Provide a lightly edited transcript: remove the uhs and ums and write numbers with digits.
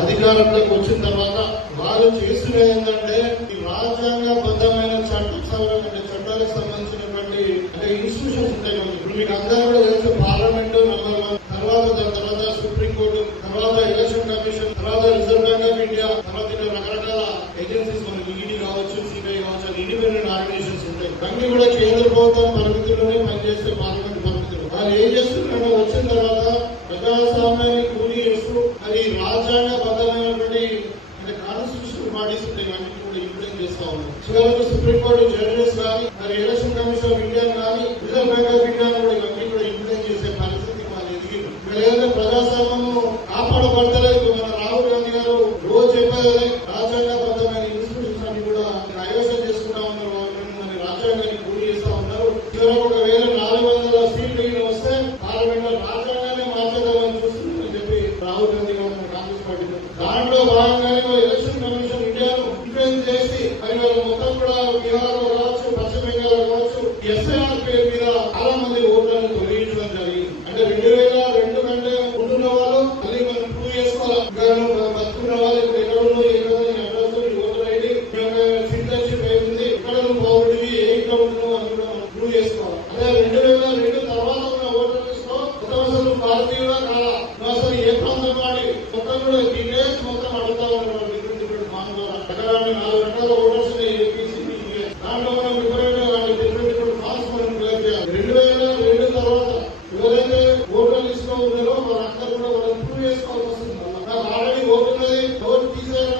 అధికారంలోకి వచ్చిన తర్వాత వాళ్ళు చేస్తున్నది ఏంటంటే ఈ రాజ్యాంగబద్ధమైన చట్ట సవరణ అంటే చట్టాలకు సంబంధించినటువంటి అంటే ఇన్స్టిట్యూషన్స్ ఉంటాయి. ఇప్పుడు మీకు అందరూ కూడా తెలుసు, పార్లమెంట్ నెంబర్ 1, తర్వాత దాని తర్వాత సుప్రీంకోర్టు, తర్వాత ఎలక్షన్ కమిషన్, తర్వాత రిజర్వ్ బ్యాంక్ ఆఫ్ ఇండియా, తర్వాత రకరకాల ఏజెన్సీస్ మనకి ఈడీ కావచ్చు, సిబిఐ కావచ్చు, అది ఇండిపెండెంట్ ఆర్గనైజేషన్స్ ఉంటాయి. అన్ని కూడా కేంద్ర ప్రభుత్వం పరిమితుల్లోనే పనిచేస్తే పార్లమెంట్ పరిమితులు. వాళ్ళు ఏం చేస్తున్నారో వచ్చిన తర్వాత ప్రజాస్వామ్యాన్ని కూలి చేస్తూ అది రాజ్యాంగబద్ధమైనటువంటి అంటే కాన్స్టిట్యూషనల్ బాడీస్ ఉంటాయి, అన్నింటి కూడా ఇంప్లిమెంట్ చేస్తా ఉన్నారు. చివరకు సుప్రీంకోర్టు జడ్జెస్ కానీ, మరి ఎలక్షన్ కమిషన్ ఆఫ్ ఇండియా కానీ, రిజర్వ్ బ్యాంక్ ఆఫ్ ఇండియా కూడా ఇవన్నీ కూడా ఇంప్లిమెంట్ చేసే పరిస్థితి వాళ్ళు ఎదిగింది. ఇక్కడ ఏదైతే ప్రజాస్వామ్యము కాపాడబడతలేదు, మన రాహుల్ గాంధీ గారు రోజు చెప్పేది రాజ్యాంగబద్ధమైన ఇన్స్టిట్యూషన్స్ అన్ని కూడా కైవసం చేసుకుంటా ఉన్నారు, మరి రాజ్యాంగాన్ని కూలి చేస్తా ఉన్నారు. చివరకు ఒకవేళ 400 సీట్లు వస్తే పార్లమెంట్ లో రాజ్యాంగాన్ని మార్చేద్దామని చూస్తుందని చెప్పి రాహుల్ గాంధీ గారు కాంగ్రెస్ పార్టీ దాంట్లో భాగంగానే ఎలక్షన్ కమిషన్ ఇండియాను ఇన్ఫ్లుయెన్స్ చేసి మరి వాళ్ళు మొత్తం కూడా బీహార్ లో కావచ్చు, పశ్చిమ బెంగాల్ లో కావచ్చు, ఎస్ఐఆర్ పేరు మీద చాలా మంది ఓట్లను తొలగించడం జరిగింది. అంటే 2002 కంటే ముందున్న వాళ్ళు మళ్ళీ మనం ప్రూవ్ చేసుకోవాలి, బతుకున్న వాళ్ళు ఇప్పుడు ఎక్కడ ఉన్నావు, ఏ విధంగా అడ్రస్, ఓటర్ ఐడి, సిటిజన్షిప్ అయింది, ఎక్కడ నువ్వు పౌరుడివి, ఏ ఇంట్లో ఉంటున్నావు అని కూడా మనం ప్రూవ్ చేసుకోవాలి. అదే 2002 తర్వాత ఉన్న ఓటర్ లిస్ట్ లో అసలు భారతీయుడా కాదా, అసలు ఏ ప్రాంతం వాడి మొత్తం కూడా డీటెయిల్స్ మొత్తం అడుగుతా ఉన్నారు. డిఫరెంట్ ఫామ్ ద్వారా ఎకరాన్ని 4 రకాల ఓటర్స్ దాంట్లో మనం డిఫరెంట్ ఫామ్స్ మనం క్లియర్ చేయాలి. 2002 తర్వాత ఎవరైతే ఓటర్ లిస్ట్ లో ఉన్నారో వాళ్ళందరూ కూడా వాళ్ళు ప్రూవ్ చేసుకోవాల్సి వస్తుంది. నాకు ఆల్రెడీ ఓటు ఉన్నది, ఓటు తీసేయాలి